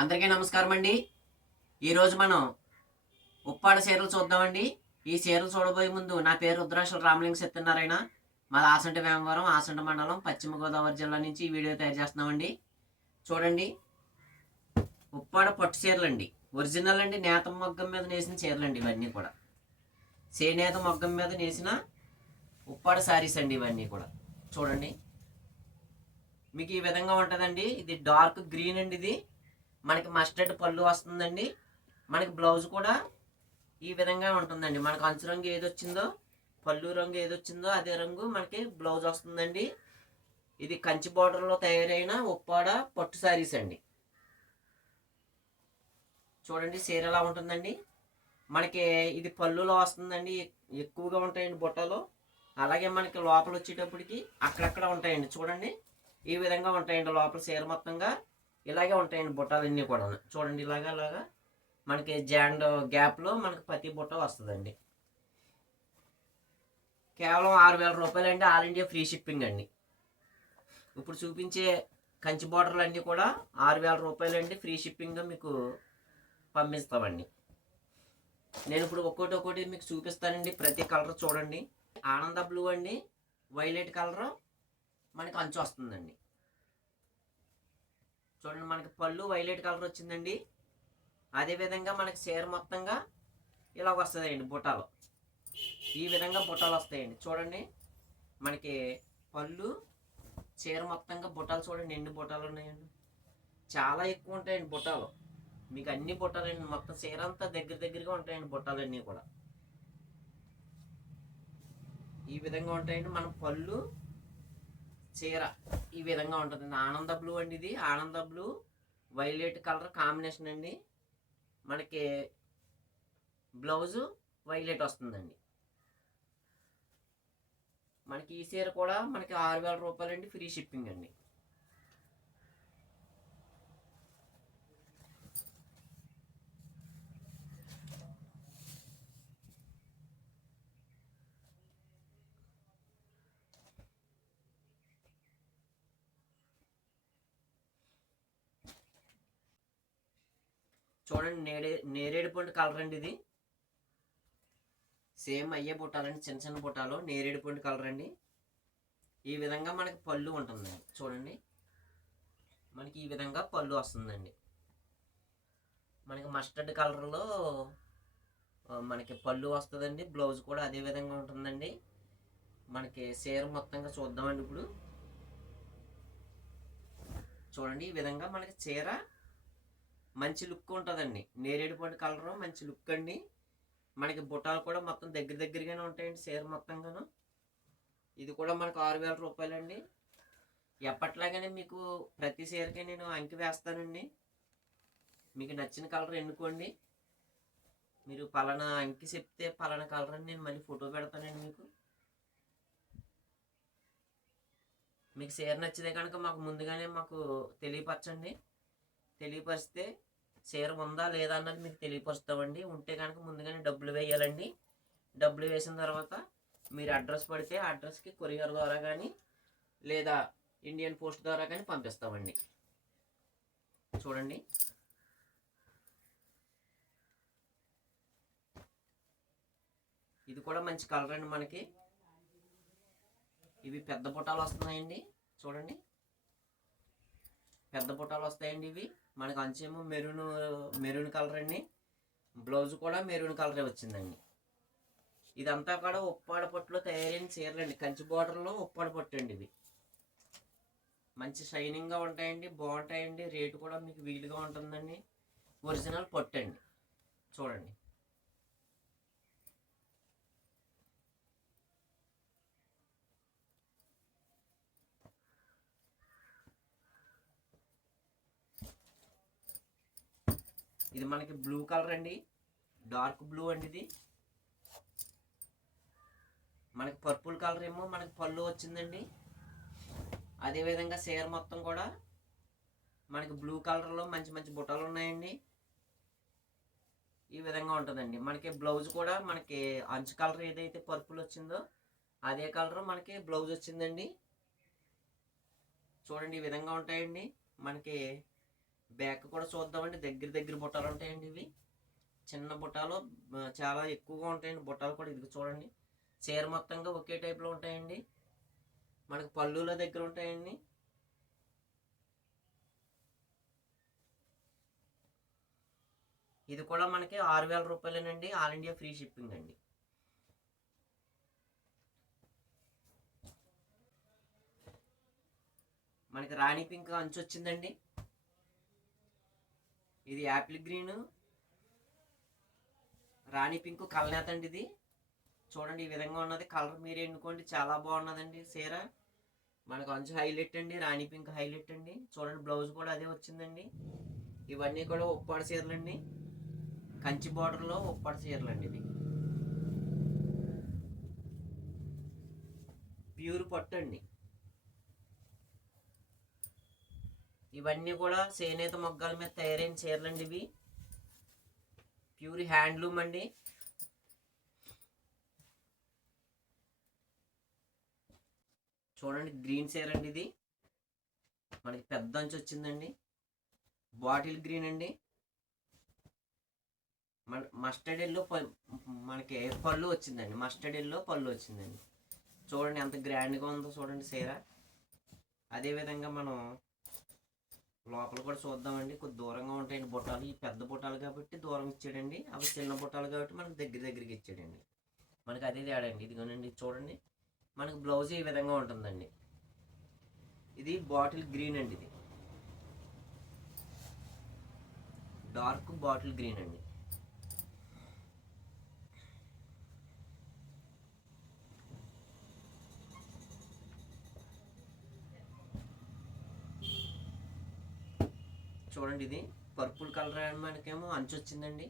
అందరికీ నమస్కారం అండి. ఈరోజు మనం ఉప్పాడ చీరలు చూద్దామండి. ఈ చీరలు చూడబోయే ముందు నా పేరు రుద్రాక్షల రామలింగ సత్యనారాయణ. మాది ఆసంట వేమవరం ఆసంట మండలం పశ్చిమ గోదావరి జిల్లా నుంచి ఈ వీడియో తయారు చేస్తున్నామండి. చూడండి. ఉప్పాడ పట్టు చీరలు అండి ఒరిజినల్ అండి నేత మొగ్గం మీద నేసిన చీరలు అండి ఇవన్నీ కూడా. చేనేత మొగ్గం మీద నేసిన ఉప్పాడ శారీస్ అండి ఇవన్నీ కూడా. చూడండి. మీకు ఈ విధంగా ఉంటుందండి. ఇది డార్క్ గ్రీన్ అండి ఇది. మనకి మస్టర్డ్ పళ్ళు వస్తుందండి. మనకి బ్లౌజ్ కూడా ఈ విధంగా ఉంటుందండి. మనకు అంచు రంగు ఏది వచ్చిందో పళ్ళు రంగు ఏది వచ్చిందో అదే రంగు మనకి బ్లౌజ్ వస్తుందండి. ఇది కంచి బార్డర్లో తయారైన ఉప్పాడ పట్టు శారీస్ అండి. చూడండి చీర ఎలా ఉంటుందండి. మనకి ఇది పళ్ళులో వస్తుందండి. ఎక్కువగా ఉంటాయండి బుట్టలు. అలాగే మనకి లోపల వచ్చేటప్పటికి అక్కడక్కడ ఉంటాయండి. చూడండి. ఈ విధంగా ఉంటాయండి లోపల చీర మొత్తంగా. ఇలాగే ఉంటాయండి బుట్టాలన్నీ కూడా చూడండి ఇలాగా ఇలాగా. మనకి జాండ్ గ్యాప్లో మనకి ప్రతి బుట్ట వస్తుందండి. కేవలం ఆరు వేల రూపాయలండి ఆల్ ఇండియా ఫ్రీ షిప్పింగ్ అండి. ఇప్పుడు చూపించే కంచి బోర్డర్లు అన్నీ కూడా ఆరు వేల రూపాయలండి ఫ్రీ షిప్పింగ్ మీకు పంపిస్తామండి. నేను ఇప్పుడు ఒక్కోటి ఒక్కోటి మీకు చూపిస్తానండి ప్రతి కలర్ చూడండి. ఆనంద బ్లూ అండి వైలెట్ కలర్ మనకి అంచు వస్తుందండి. చూడండి మనకి పళ్ళు వైలెట్ కలర్ వచ్చిందండి. అదేవిధంగా మనకి చీర మొత్తంగా ఇలా వస్తుందండి బుట్టాలు ఈ విధంగా బుట్టాలు వస్తాయండి. చూడండి మనకి పళ్ళు చీర మొత్తంగా బుట్టాలు చూడండి ఎన్ని బుటాలు ఉన్నాయండి. చాలా ఎక్కువ ఉంటాయండి బుట్టాలు మీకు అన్ని బుట్టాలండి మొత్తం చీర అంతా దగ్గర దగ్గరగా ఉంటాయండి బుట్టాలన్నీ కూడా. ఈ విధంగా ఉంటాయండి. మన పళ్ళు చీర ఈ విధంగా ఉంటుంది. ఆనంద బ్లూ అండి ఇది. ఆనంద బ్లూ వైలెట్ కలర్ కాంబినేషన్ అండి. మనకి బ్లౌజు వైలెట్ వస్తుందండి. మనకి ఈ చీర కూడా మనకి ఆరు వేల రూపాయలు అండి ఫ్రీ షిప్పింగ్ అండి. చూడండి నేడే నేరేడు పండు కలర్ అండి ఇది. సేమ్ అయ్యే బుట్టాలండి చిన్న చిన్న బుట్టాలు నేరేడు పండు కలర్ అండి. ఈ విధంగా మనకి పళ్ళు ఉంటుందండి చూడండి. మనకి ఈ విధంగా పళ్ళు వస్తుందండి. మనకి మస్టర్డ్ కలర్లో మనకి పళ్ళు వస్తుందండి బ్లౌజ్ కూడా అదే విధంగా ఉంటుందండి. మనకి చీర మొత్తంగా చూద్దామండి ఇప్పుడు. చూడండి ఈ విధంగా మనకి చీర మంచి లుక్ ఉంటుందండి. నేరేడు పండు కలర్ మంచి లుక్ అండి. మనకి బుట్టాలు కూడా మొత్తం దగ్గర దగ్గరగానే ఉంటాయండి సీర మొత్తంగాను. ఇది కూడా మనకు ఆరు వేల రూపాయలండి. ఎప్పట్లాగానే మీకు ప్రతి చీరకి నేను అంకి వేస్తానండి. మీకు నచ్చిన కలర్ ఎన్నుకోండి. మీరు పలానా అంకి చెప్తే పలానా కలర్ అని నేను మళ్ళీ ఫోటో పెడతానండి మీకు. మీకు చీర నచ్చితే కనుక మాకు ముందుగానే మాకు తెలియపరచండి. తెలియపరిస్తే చీర ఉందా లేదా అన్నది మీకు తెలియపరుస్తామండి. ఉంటే కనుక ముందుగానే డబ్బులు వేయాలండి. డబ్బులు వేసిన తర్వాత మీరు అడ్రస్ పడితే అడ్రస్కి కొరియర్ ద్వారా కానీ లేదా ఇండియన్ పోస్ట్ ద్వారా కానీ పంపిస్తామండి. చూడండి. ఇది కూడా మంచి కలర్ అండి మనకి. ఇవి పెద్ద పుటాలు వస్తున్నాయండి. చూడండి. పెద్ద పుటాలు వస్తాయండి ఇవి. మనకు అంచేమో మెరూన్ మెరూన్ కలర్ అండి. బ్లౌజ్ కూడా మెరూన్ కలరే వచ్చిందండి. ఇదంతా కూడా ఉప్పాడ పట్టులో తయారైన చీరలండి. కంచి బార్డర్లో ఉప్పాడ పట్టు అండి ఇవి. మంచి షైనింగ్గా ఉంటాయండి బాగుంటాయండి. రేటు కూడా మీకు వీలుగా ఉంటుందండి. ఒరిజినల్ పట్టు అండి చూడండి. ఇది మనకి బ్లూ కలర్ అండి. డార్క్ బ్లూ అండి ఇది. మనకి పర్పుల్ కలర్ ఏమో మనకి పళ్ళు వచ్చిందండి. అదేవిధంగా సేర్ మొత్తం కూడా మనకి బ్లూ కలర్లో మంచి మంచి బుట్టలు ఉన్నాయండి. ఈ విధంగా ఉంటుందండి. మనకి బ్లౌజ్ కూడా మనకి అంచు కలర్ ఏదైతే పర్పుల్ వచ్చిందో అదే కలర్ మనకి బ్లౌజ్ వచ్చిందండి. చూడండి ఈ విధంగా ఉంటాయండి. మనకి బ్యాక్ కూడా చూద్దామండి. దగ్గర దగ్గర బుట్టాలు ఉంటాయండి ఇవి. చిన్న బుట్టాలు చాలా ఎక్కువగా ఉంటాయండి. బుట్టాలు కూడా ఇది చూడండి. చీర మొత్తంగా ఒకే టైప్లో ఉంటాయండి. మనకు పళ్ళుల దగ్గర ఉంటాయండి. ఇది కూడా మనకి ఆరు వేల రూపాయలేనండి. ఆల్ ఇండియా ఫ్రీ షిప్పింగ్ అండి. మనకి రాణి పింక్ అంచు వచ్చిందండి. ఇది యాపిల్ గ్రీన్. రాణి పింక్ కలనేత అండి ఇది. చూడండి ఈ విధంగా ఉన్నది. కలర్ మీరు ఎన్నుకోండి చాలా బాగున్నదండి చీర. మనకు కొంచెం హైలైట్ అండి రాణి పింక్ హైలైట్ అండి. చూడండి బ్లౌజ్ కూడా అదే వచ్చిందండి. ఇవన్నీ కూడా ఉప్పాడ చీరలు అండి కంచి బార్డర్లో ఉప్పాడ చీరలు అండి ఇది. ప్యూర్ పట్టు అండి. ఇవన్నీ కూడా చేనేత మొగ్గల మీద తయారైన చీరలండి ఇవి. ప్యూర్ హ్యాండ్లూమ్ అండి. చూడండి గ్రీన్ చీర అండి ఇది. మనకి పెద్ద అంచు వచ్చిందండి. బాటిల్ గ్రీన్ అండి. మన మస్టర్డ్ ఎల్లో ప- మనకి పళ్ళు వచ్చిందండి. మస్టర్డ్ ఎల్లో పళ్ళు వచ్చిందండి. చూడండి ఎంత గ్రాండ్గా ఉందో చూడండి చీర. అదేవిధంగా మనం లోపల కూడా చూద్దామండి. కొద్ది దూరంగా ఉంటాయండి బుట్టాలు. ఈ పెద్ద బుట్టాలు కాబట్టి దూరం ఇచ్చాడండి. అవి చిన్న బుట్టాలు కాబట్టి మనకి దగ్గర దగ్గరికి ఇచ్చాడండి. మనకి అదే తేడండి. ఇదిగోనండి చూడండి. మనకు బ్లౌజ్ ఈ విధంగా ఉంటుందండి. ఇది బాటిల్ గ్రీన్ అండి ఇది. డార్క్ బాటిల్ గ్రీన్ అండి. చూడండి ఇది. పర్పుల్ కలర్ మనకేమో అంచు వచ్చిందండి.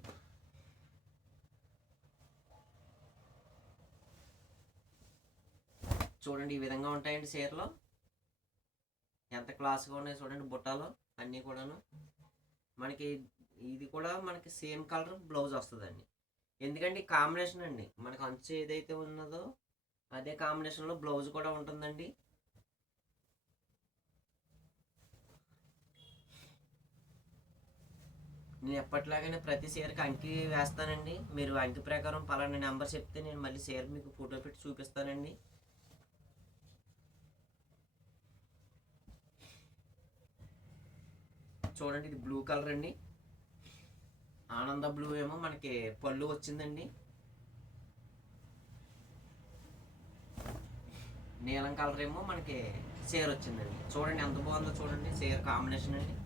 చూడండి ఈ విధంగా ఉంటాయండి చీరలు. ఎంత క్లాస్గా ఉన్నాయి చూడండి బుట్టాలు అన్నీ కూడాను. మనకి ఇది కూడా మనకి సేమ్ కలర్ బ్లౌజ్ వస్తుందండి. ఎందుకంటే కాంబినేషన్ అండి. మనకి అంచు ఏదైతే ఉన్నదో అదే కాంబినేషన్లో బ్లౌజ్ కూడా ఉంటుందండి. నేను ఎప్పటిలాగానే ప్రతి చీరకి అంకి వేస్తానండి. మీరు అంకి ప్రకారం పలానా నెంబర్ చెప్తే నేను మళ్ళీ చీర మీకు ఫోటో పెట్టి చూపిస్తానండి. చూడండి ఇది బ్లూ కలర్ అండి. ఆనంద బ్లూ ఏమో మనకి పళ్ళు వచ్చిందండి. నీలం కలర్ ఏమో మనకి చీర వచ్చిందండి. చూడండి ఎంత బాగుందో చూడండి చీర కాంబినేషన్ అండి.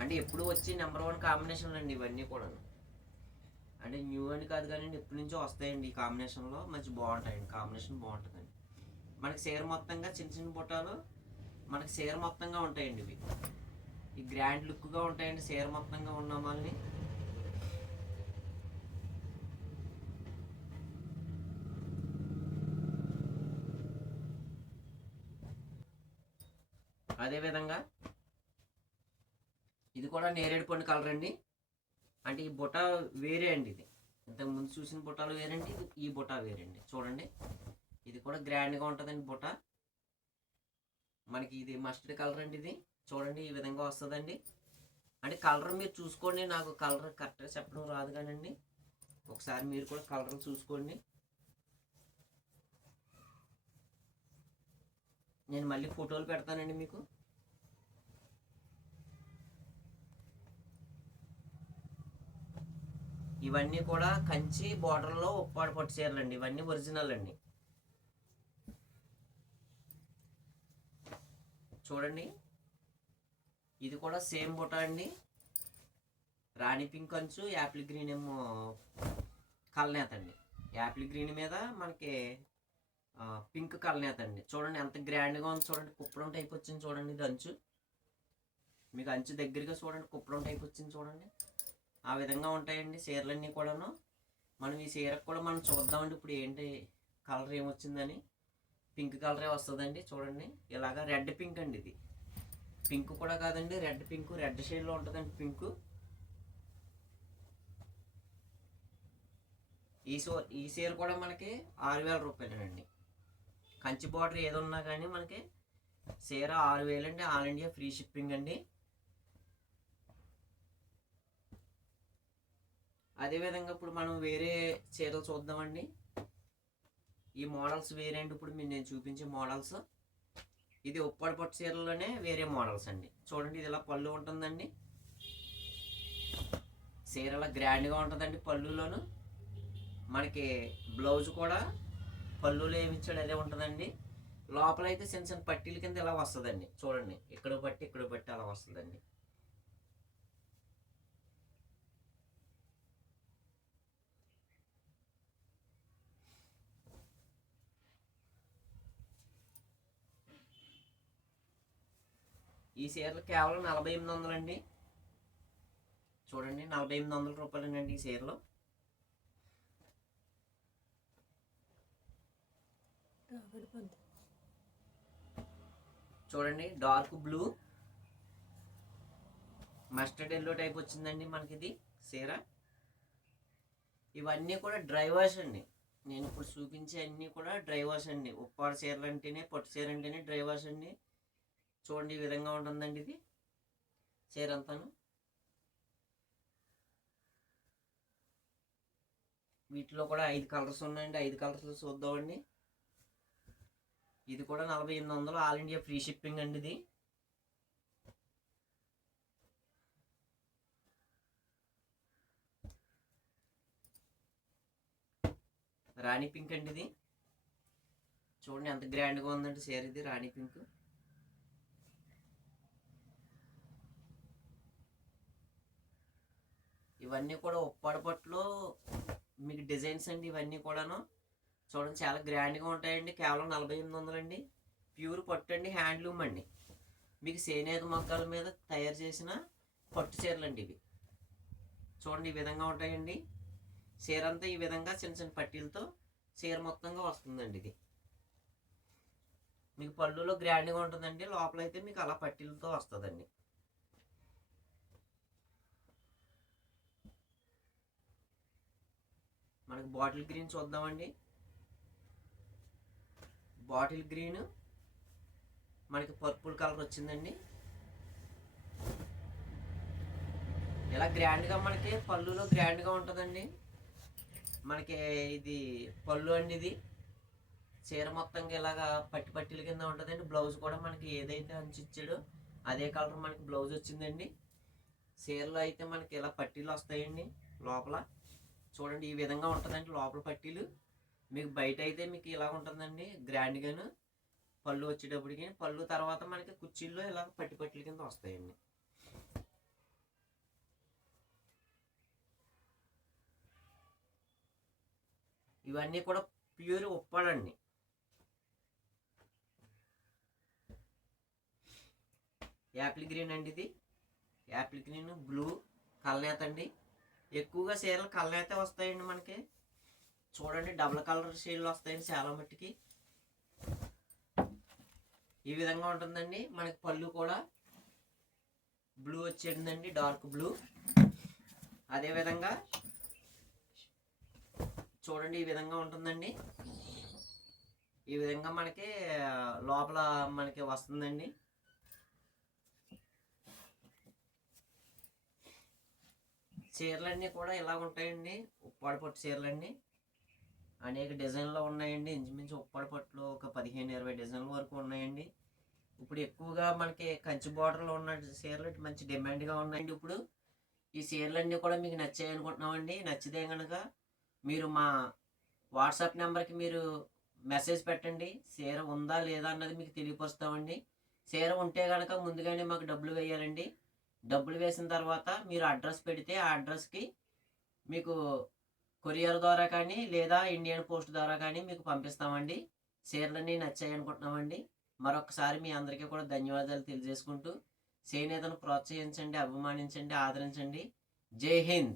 అంటే ఎప్పుడు వచ్చి నెంబర్ వన్ కాంబినేషన్లు అండి ఇవన్నీ కూడా అంటే న్యూ అని కాదు కానీ ఎప్పటి నుంచో వస్తాయండి ఈ కాంబినేషన్లో మంచి బాగుంటాయండి. కాంబినేషన్ బాగుంటుందండి. మనకి సేర్ మొత్తంగా చిన్న చిన్న బుట్టాలు మనకి సేర్ మొత్తంగా ఉంటాయండి ఇవి. ఈ గ్రాండ్ లుక్గా ఉంటాయండి సేర్ మొత్తంగా ఉన్న మళ్ళీ అదేవిధంగా ఇది కూడా నేరేడు పండు కలర్ అండి. అంటే ఈ బుట్ట వేరే అండి ఇది. ఇంతకు ముందు చూసిన బుట్టాలు వేరండి ఇది- ఈ బుట్ట వేరండి. చూడండి. ఇది కూడా గ్రాండ్గా ఉంటుందండి బుట్ట. మనకి ఇది మస్టర్డ్ కలర్ అండి ఇది. చూడండి ఈ విధంగా వస్తుందండి. అంటే కలర్ మీరు చూసుకోండి నాకు కలర్ కరెక్ట్గా చెప్పడం రాదు కానండి. ఒకసారి మీరు కూడా కలర్ చూసుకోండి. నేను మళ్ళీ ఫోటోలు పెడతానండి మీకు. ఇవన్నీ కూడా కంచి బార్డర్లో ఉప్పాడు పట్టు చీరలు అండి ఇవన్నీ ఒరిజినల్ అండి. చూడండి. ఇది కూడా సేమ్ బుట్ట అండి. రాణి పింక్ అంచు యాపిల్ గ్రీన్ ఏమో కలనేత అండి. యాపిల్ గ్రీన్ మీద మనకి పింక్ కలనేత అండి. చూడండి ఎంత గ్రాండ్గా ఉంది చూడండి. కుప్పడం టైప్ వచ్చింది చూడండి ఇది అంచు. మీకు అంచు దగ్గరగా చూడండి కుప్పడం టైప్ వచ్చింది చూడండి. ఆ విధంగా ఉంటాయండి చీరలన్నీ కూడాను. మనం ఈ చీరకు కూడా మనం చూద్దామండి. ఇప్పుడు ఏంటి కలర్ ఏమొచ్చిందని. పింక్ కలరే వస్తుందండి చూడండి. ఇలాగా రెడ్ పింక్ అండి ఇది. పింక్ కూడా కాదండి రెడ్ పింక్ రెడ్ షేడ్లో ఉంటుందండి పింక్. ఈ సో ఈ చీర కూడా మనకి ఆరు వేల రూపాయలేనండి కంచి బార్డర్ ఏది ఉన్నా కానీ మనకి చీర ఆరు వేలండి. ఆల్ ఇండియా ఫ్రీ షిప్పింగ్ అండి. అదేవిధంగా ఇప్పుడు మనం వేరే చీరలు చూద్దామండి. ఈ మోడల్స్ వేరే అండి ఇప్పుడు మీరు నేను చూపించే మోడల్స్. ఇది ఉప్పాడు పట్టు చీరలోనే వేరే మోడల్స్ అండి. చూడండి ఇది ఇలా పళ్ళు ఉంటుందండి. చీర ఇలా గ్రాండ్గా ఉంటుందండి పళ్ళులోను. మనకి బ్లౌజ్ కూడా పళ్ళులో ఏమిచ్చాడు అదే ఉంటుందండి. లోపల అయితే చిన్న చిన్న పట్టీల కింద ఇలా వస్తుందండి. చూడండి ఇక్కడ పట్టి ఇక్కడ పట్టి అలా వస్తుందండి. ఈ చీరలు కేవలం నలభై ఎనిమిది వందలండి చూడండి నలభై ఎనిమిది వందల రూపాయలండి ఈ చీరలు చూడండి dark blue. Mustard yellow type వచ్చిందండి మనకి ఇది చీర. ఇవన్నీ కూడా డ్రైవర్స్ అండి. నేను ఇప్పుడు చూపించే అన్నీ కూడా డ్రైవర్స్ అండి. ఉప్పాడు చీరలు అంటేనే పట్టు చీర అంటేనే డ్రైవర్స్ అండి. చూడండి ఈ విధంగా ఉంటుందండి ఇది. చీర అంతాను వీటిలో కూడా ఐదు కలర్స్ ఉన్నాయండి. ఐదు కలర్స్ చూద్దామండి. ఇది కూడా నలభై ఎనిమిది వందలు ఆల్ ఇండియా ఫ్రీ షిప్పింగ్ అండి ఇది. రాణి పింక్ అండి ఇది. చూడండి ఎంత గ్రాండ్గా ఉందండి చీర ఇది రాణి పింక్. ఇవన్నీ కూడా ఉప్పాడ పట్టులో మీకు డిజైన్స్ అండి ఇవన్నీ కూడాను. చూడండి చాలా గ్రాండ్గా ఉంటాయండి. కేవలం నలభై ఎనిమిది వందలండి. ప్యూర్ పట్టు అండి హ్యాండ్లూమ్ అండి. మీకు సేనేత మొక్కల మీద తయారు చేసిన పట్టు చీరలు అండి ఇవి. చూడండి ఈ విధంగా ఉంటాయండి. చీర అంతా ఈ విధంగా చిన్న చిన్న పట్టీలతో చీర మొత్తంగా వస్తుందండి ఇది. మీకు పళ్ళులో గ్రాండ్గా ఉంటుందండి. లోపల అయితే మీకు అలా పట్టీలతో వస్తుందండి. మనకి బాటిల్ గ్రీన్ చూద్దామండి. బాటిల్ గ్రీన్ మనకి పర్పుల్ కలర్ వచ్చిందండి. ఇలా గ్రాండ్గా మనకి పళ్ళులో గ్రాండ్గా ఉంటుందండి. మనకి ఇది పళ్ళు అండి ఇది. చీర మొత్తంగా ఇలాగా పట్టి పట్టిల కింద ఉంటుందండి. బ్లౌజ్ కూడా మనకి ఏదైతే అంచు ఇచ్చాడో అదే కలర్ మనకి బ్లౌజ్ వచ్చిందండి. చీరలో అయితే మనకి ఇలా పట్టీలు వస్తాయండి లోపల. చూడండి ఈ విధంగా ఉంటుందండి లోపల పట్టీలు. మీకు బయట అయితే మీకు ఇలా ఉంటుందండి గ్రాండ్గాను పళ్ళు వచ్చేటప్పటికి పళ్ళు తర్వాత మనకి కుర్చీల్లో ఇలా పట్టి పట్టిల కింద వస్తాయండి. ఇవన్నీ కూడా ప్యూర్ ఉప్పాడండి యాపిల్ గ్రీన్ అండి ఇది. యాపిల్ గ్రీన్ బ్లూ కల్నేత అండి. ఎక్కువగా చీరలు కల్నేత వస్తాయండి మనకి. చూడండి డబుల్ కలర్ చీరలు వస్తాయండి చాలా మట్టికి. ఈ విధంగా ఉంటుందండి. మనకి పళ్ళు కూడా బ్లూ వచ్చేసిందండి డార్క్ బ్లూ అదేవిధంగా చూడండి ఈ విధంగా ఉంటుందండి. ఈ విధంగా మనకి లోపల మనకి వస్తుందండి. చీరలన్నీ కూడా ఇలా ఉంటాయండి. ఉప్పాడు పట్టు చీరలన్నీ. అనేక డిజైన్లో ఉన్నాయండి. ఇంచుమించు ఉప్పాడు పట్టులో ఒక పదిహేను ఇరవై డిజైన్ల వరకు ఉన్నాయండి. ఇప్పుడు ఎక్కువగా మనకి కంచి బార్డర్లో ఉన్న చీరలు మంచి డిమాండ్గా ఉన్నాయండి. ఇప్పుడు ఈ చీరలన్నీ కూడా మీకు నచ్చాయి అనుకుంటున్నామండి. నచ్చితే కనుక మీరు మా వాట్సాప్ నెంబర్కి మీరు మెసేజ్ పెట్టండి. చీర ఉందా లేదా అన్నది మీకు తెలియపరుస్తామండి. చీర ఉంటే కనుక ముందుగానే మాకు డబ్బులు వేయాలండి. డబ్బులు వేసిన తర్వాత మీరు అడ్రస్ పెడితే ఆ అడ్రస్కి మీకు కొరియర్ ద్వారా కానీ లేదా ఇండియన్ పోస్ట్ ద్వారా కానీ మీకు పంపిస్తామండి. చీరలన్నీ నచ్చాయి అనుకుంటున్నామండి. మరొకసారి మీ అందరికీ కూడా ధన్యవాదాలు తెలియజేసుకుంటూ చేనేతను ప్రోత్సహించండి అభిమానించండి ఆదరించండి. జై హింద్!